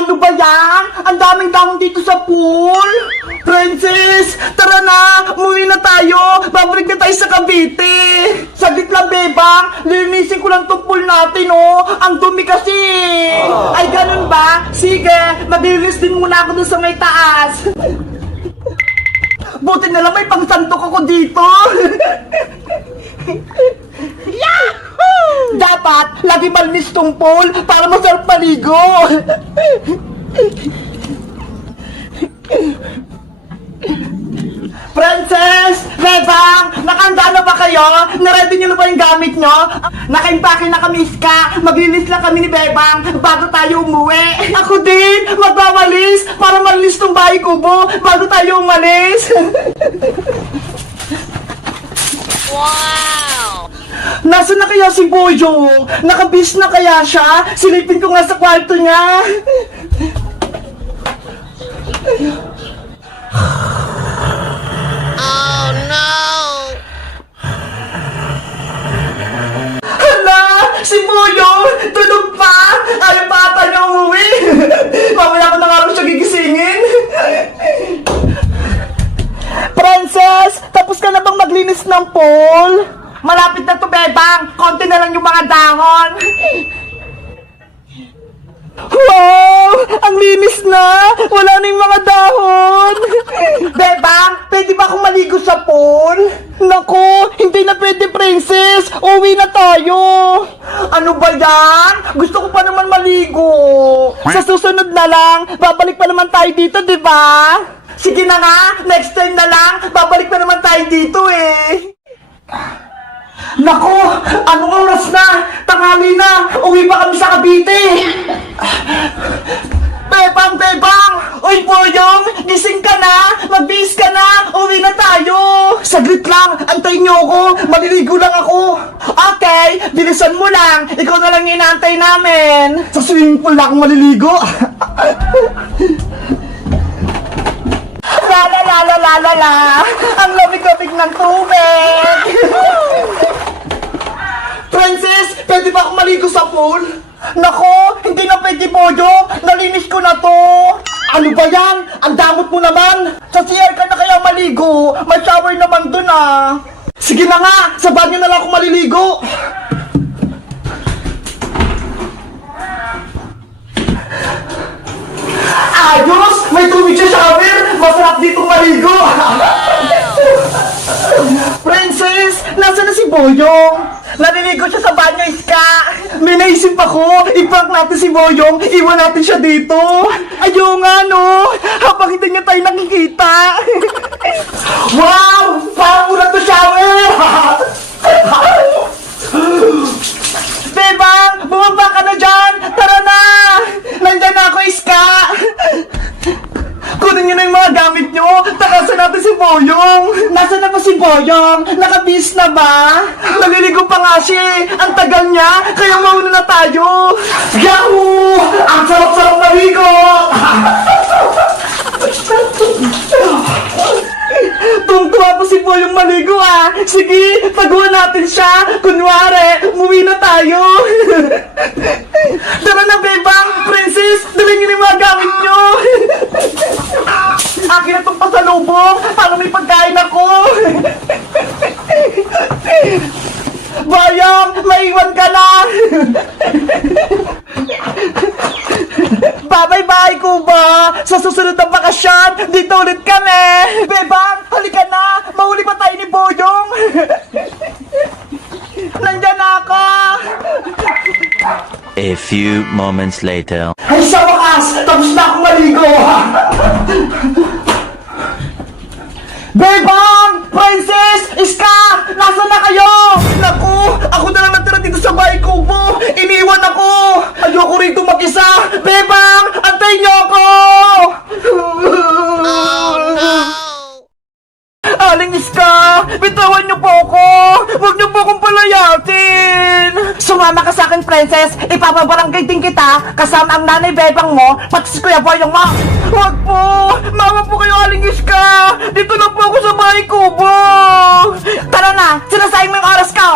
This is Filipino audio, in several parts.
Ano ba yan? Ang daming dahon dito sa pool. Princess, tara na. Umuwi na tayo. Babalik na tayo sa Cavite. Saglit lang, bebang. Lilinisin ko lang tong pool natin, oh. Ang dumi kasi. Ay, ganun ba? Sige, maglilinis din muna ako dun sa may taas. Buti na lang may pangsantok ako dito. Yahoo! Dapat lagi malinis tong pool para masarap maligo. Princess! Bebang! Nakahanda na ba kayo? Naready nyo na ba yung gamit nyo? Nakaimpake na kami, Iska. Maglinis lang kami ni Bebang bago tayo umuwi. Ako din! Magwawalis para malinis tong bahay kubo bago tayo umalis. Wow! Nasaan na kaya si Boyo? Nakabis na kaya siya? Silipin ko nga sa kwarto niya. Oh no! Hala! Si Boyo! Tulog pa! Ayaw pa ata niya umuwi! Mamaya ko na nga rin siya gigisingin! Princess! Tapos ka na bang maglinis ng pool? Malapit na to, Bebang! Konti na lang yung mga dahon! Wow! Ang linis na! Wala na yung mga dahon! Bebang, pwede ba akong maligo sa pool? Naku, hindi na pwede, Princess! Uwi na tayo! Ano ba yan? Gusto ko pa naman maligo! Sa susunod na lang, babalik pa naman tayo dito, di ba? Sige na nga, next time na lang, babalik pa naman tayo dito eh! Naku! Anong oras na? Tanghali na! Uwi pa kami sa Cavite! Bebang! Bebang! Uy, Boyong! Gising ka na! Magbihis ka na! Uwi na tayo! Saglit lang! Antayin niyo ako! Maliligo lang ako! Okay! Bilisan mo lang! Ikaw na lang inaantay namin! Sa swimming pool na akong maliligo! La la la la la la la! Ang lamig-lamig ng tubig! Princess, pwede ba akong maligo sa pool? Nako, hindi na pwede, Boyo. Nalinis ko na to. Ano ba yan? Ang damot mo naman. Sa CR ka na kaya maligo. May shower naman dun ah. Sige na nga, sa banyo na lang ako maliligo. Ayos! May tubig sa shower! Masarap ditong maligo! Princess! Nasaan na si Boyong? Naliligo siya sa banyo, Iska! May naisip ako! I-prank natin si Boyong! Iwan natin siya dito! Ayaw nga, no! Habang hindi niya tayo nakikita! Wow! Parang ulan to shower! Bebang! Bumaba ka na dyan! Tara na! Nandyan na ako, Iska! Kunin niyo na yung mga gamit niyo! Takasan natin si Boyong! Nasaan na ba si Boyong? Nakabis na ba? Naliligo pa nga siya eh! Ang tagal niya! Kaya mauna na tayo! Yahoo! Ang sarap-sarap maligo! Tungtuwa pa si Boyong maligo ah! Sige, taguan natin siya! Kunwari, umuwi na tayo! Tara na, Bebang! Princess, dalhin niyo na yung mga gamit niyo! Akin na itong pasalubong para may pagkain ako! Bayang, maiwan ka na! Bye-bye, Kuba! Sa susunod na bakasyon, dito ulit kami! Bebang, halika na! Mahuli pa tayo ni Boyong! Nandyan na ako! A few moments later. Ay, sa wakas! Tapos na akong maligo! Bebang! Princess! Iska! Nasaan na kayo? Naku! Ako na lang natira dito sa bahay kubo! Iniwan ako! Ayoko rito mag-isa! Bebang! Antayin niyo ako! Oh no! Aling Iska! Bitawan niyo po ako! Huwag niyo po akong palayatin! Sumama ka sa akin, Princess! Ipapabarangay din kita kasama ang nanay Bebang mo pati si Kuya Boyong mo! Huwag po! Mama po kayo, Aling Iska! Dito lang po ako sa bahay kubo! Tara na! Sinasayang mo yung oras ko!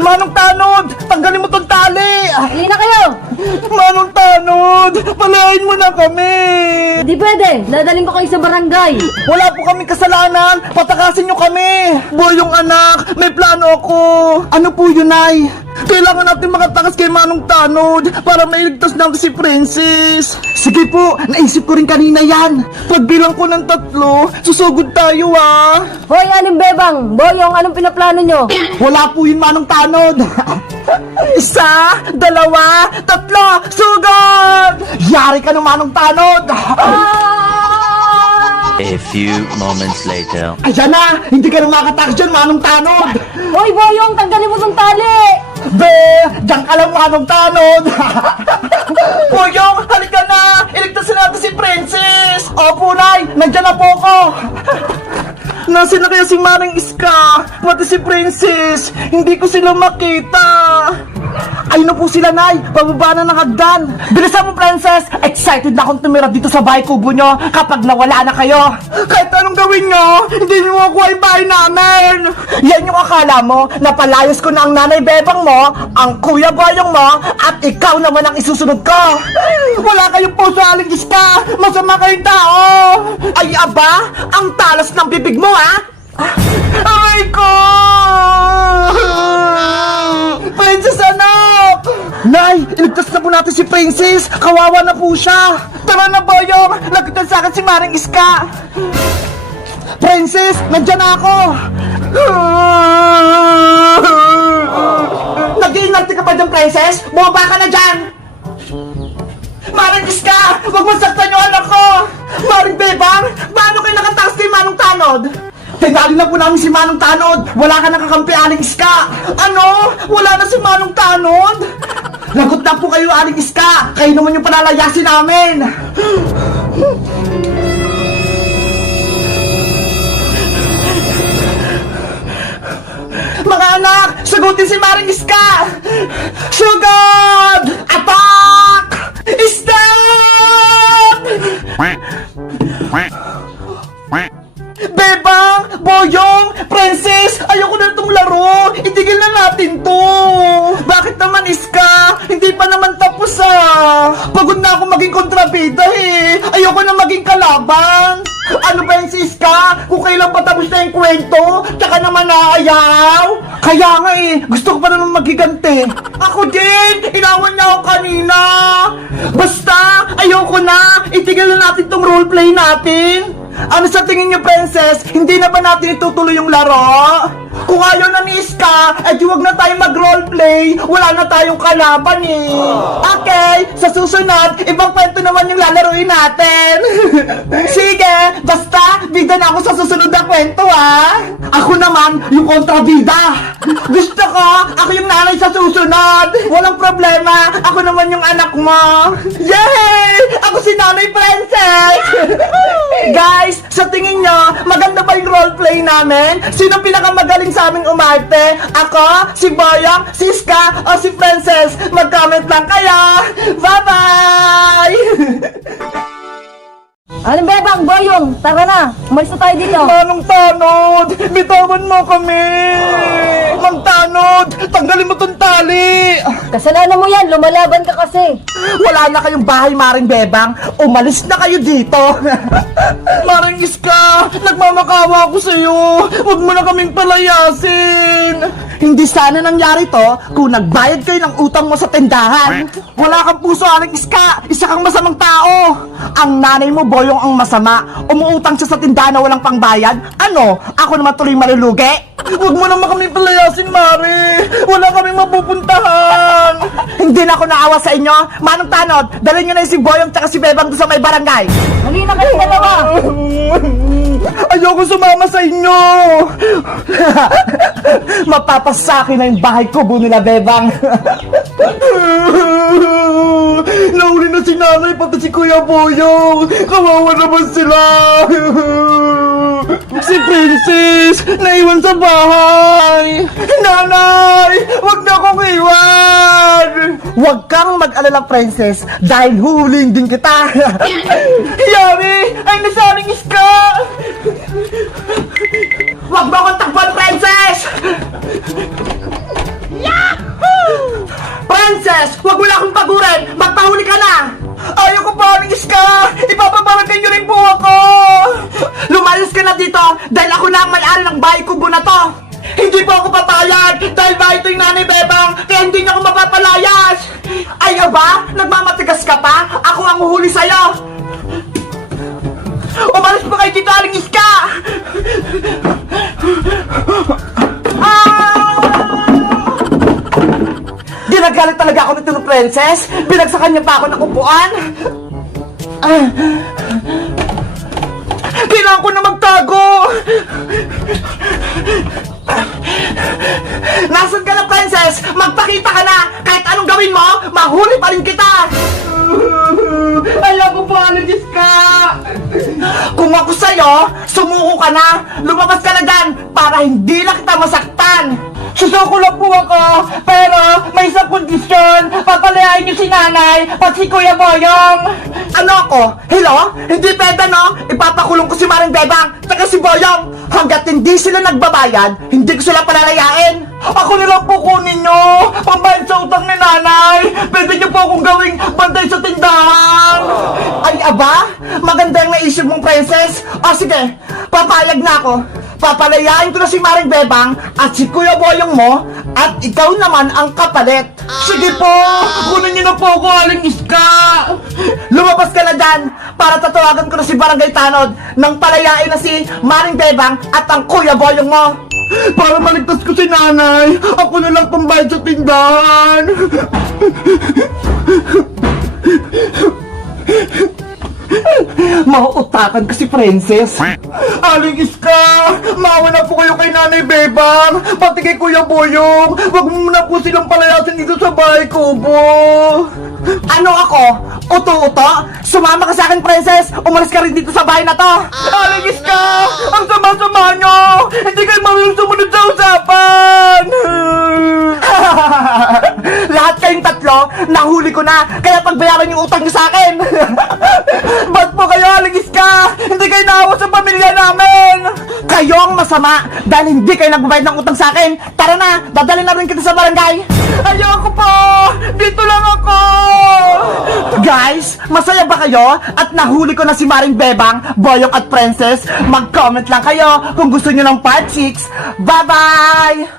Manong Tanod! Tanggalin mo tong tali! Hindi na kayo! tanod! Palayain mo na kami! Hindi pwede. Dadaling ko kayo sa barangay. Wala po kaming kasalanan! Patakasin nyo kami! Boyong anak, may plano ako! Ano po yun, Nay? Kailangan natin makatakas kay Manong Tanod para mailigtas natin si Princess! Sige po, naisip ko rin kanina yan! Pagbilang ko ng 3, susugod tayo ah! Hoy, Aling Bebang! Boyong, anong pinaplano nyo? Wala po yun, Manong Tanod! 1, 2, 3, sugod! Yari ka ng Manong Tanod! A few moments later. Ayan na! Hindi ka na makatakas dyan, Manong Tanod! Hoy, Boyong! Tanggalin mo tong tali! Be! Diyan ka lang, Manong Tanod! Boyong, halika na! Iligtasin natin si Princess! Opo, Nay! Nandiyan na po ako! Nasaan na kaya si Maring Iska? Pati si Princess! Hindi ko sila makita! Ayun na po sila, Nay! Pababa na ng hagdan! Bilisan mo, Princess! Excited na akong tumira dito sa bahay kubo nyo kapag nawala na kayo! Kahit anong gawin nyo, hindi nyo makuha yung bahay namin! Yan yung akala mo na palayos ko na ang nanay bebang mo, ang kuya boyong mo, at ikaw naman ang isusunod ko! Wala kayong puso, Aling Iska! Masama kayong tao! Ay, aba! Ang talas ng bibig mo, ha? Aray ko! Princess, anak! Nay, iligtas na po natin si Princess! Kawawa na po siya! Tara na, Boyong! Lapitan sa akin si Maring Iska! Princess, nandyan na ako! Nag-iinarte ka pa dyan, Princess? Bumaba ka na dyan! Maring Iska! Huwag mo saktan yung anak ko! Maring Bebang! Paano kayo nakatakas kay Manong Tanod? Tinali na po namin si Manong Tanod! Wala ka nakakampi, Aling Iska! Ano? Wala na si Manong Tanod? Lagot na po kayo, Aling Iska! Kayo naman yung palalayasin namin! Mga anak! Sagutin si Maring Iska! Sugod! Attack! Stop! Bebang! Boyong! Princess! Ayoko na itong laro! Itigil na natin to! Bakit naman, Iska? Hindi pa naman tapos ah! Pagod na ako maging kontrabida eh! Ayoko na maging kalaban! Ano ba yung si Iska? Kung kailan pa tapos na yung kwento, tsaka naman naayaw? Kaya nga eh, gusto ko pa naman magiganti. Ako din! Inawan niya ako kanina! Basta, ayoko na! Itigil na natin tong roleplay natin! Ano sa tingin niyo, Princess? Hindi na ba natin itutuloy yung laro? Kung ayaw na ni Iska, eh di wag na tayo mag-roleplay. Wala na tayong kalaban eh. Okay, sa susunod, ibang kwento naman yung lalaroin natin. Sige, basta, bida na ako sa susunod na kwento ah. Ako naman, yung kontrabida. Gusto ko, ako yung nanay sa susunod. Walang problema, ako naman yung anak mo. Yay! Ako si Nanay Princess! Guys, sa tingin nyo, maganda ba yung roleplay namin? Sino pinakamagaling sa aming umarte? Ako, si Boyong, si Iska, o si Princess? Mag-comment lang kayo! Bye-bye! Aling Bebang, Boyong, tara na. Umalis na tayo dito. Manong Tanod! Bitawan mo kami! Mang Tanod! Tanggalin mo tong tali! Kasalanan mo yan. Lumalaban ka kasi. Wala na kayong bahay, Maring Bebang! Umalis na kayo dito! Maring Iska! Nagmamakawa ako sa'yo! Huwag mo na kaming palayasin! Hindi sana nangyari to kung nagbayad kayo ng utang mo sa tindahan! Wala kang puso, Aling Iska! Isa kang masamang tao! Ang nanay mo, Boyong, ang masama! Umuutang siya sa tindahan na walang pangbayad? Ano? Ako naman tuloy malulugi? Huwag mo naman kami palayasin, Mari! Wala kaming mapupuntahan! Hindi na ako naawa sa inyo! Manong Tanod, dalhin nyo na yung si Boyong tsaka si Bebang doon sa may barangay! Hali na kayo dalawa. Ayoko sumama sa inyo! Mapapasakin na yung bahay kubo nila, Bebang! Nauli na si nanay pati si Kuya Boyong! Kawawa naman sila! Si Princess! Naiwan sa bahay! Nanay! Huwag na akong iwan! Huwag kang mag-alala, Princess, dahil huling din kita! Yari! Ay nasaling Iska! Huwag mo akong takpan, Princess! Yahoo! Princess! Huwag mo na akong pagurin! Magpahuli ka na! Ayaw ko pa, aling iska! Ipapabarangay niyo rin po ako! Lumayas ka na dito dahil ako na ang may-ari ng bahay kubo na to! Hindi po ako papayag dahil bahay ito yung nanay Bebang kaya hindi niyo ako mapapalayas! Ay aba? Nagmamatigas ka pa? Ako ang uhuli sa'yo! Umalis pa kayo dito, aling iska! Ginagalit talaga ako nito ng princess! Binagsakan niya pa ako ng upuan! Kailangan ko na magtago! Nasaan ka na, princess? Magpakita ka na! Kahit anong gawin mo, mahuli pa rin kita! Ayaw ko pa, Diyos ka! Kung ako sa'yo, sumuko ka na! Lumabas ka na dyan para hindi na kita masaktan! Susuko lang po ako, pero may isang kondisyon, papalayain niyo si nanay at si Kuya Boyong! Ano ako? Hello? Hindi pwede, no? Ipapakulong ko si Maring Bebang, tsaka si Boyong! Hanggat hindi sila nagbabayad, hindi ko sila palalayain! Ako na lang po kunin nyo! Pambayad sa utang ni nanay! Pwede niyo po akong gawing bantay sa tindahan! Ay, aba? Maganda yung naisip mong, princess! O sige, papayag na ako! Papalayain ko na si Maring Bebang at si Kuya Boyong mo at ikaw naman ang kapalit. Sige po! Kunin niyo na po ako, aling iska! Lumabas ka na dyan para tatawagan ko na si Barangay Tanod nang palayain na si Maring Bebang at ang Kuya Boyong mo. Para maligtas ko si nanay, ako na lang pambayad sa tindahan. Mauutakan ko si Princess. Aling iska! Maawa na po kayo kay Nanay Bebang! Pati kay Kuya Boyong! Wag mo muna po silang palayasin dito sa bahay kubo! Ano ako? Uto-uto? Sumama ka sa akin, Princess! Umalis ka rin dito sa bahay na to! Aling iska! Ang sama-sama nyo! Hindi kayo marunong sumunod sa usapan! Lahat kayong tatlo, nahuli ko na! Kaya pagbayaran yung utang nyo sa akin! Ba't po kayo, aling iska? Hindi kayo naawa sa pamilya namin! Kayo ang masama dahil hindi kayo nagbabayad ng utang sa akin! Tara na! Dadalhin na rin kita sa barangay! Ayoko po! Dito lang ako! Guys, masaya ba kayo? At nahuli ko na si Maring Bebang, Boyong at Princess? Mag-comment lang kayo kung gusto nyo ng part 6. Bye-bye!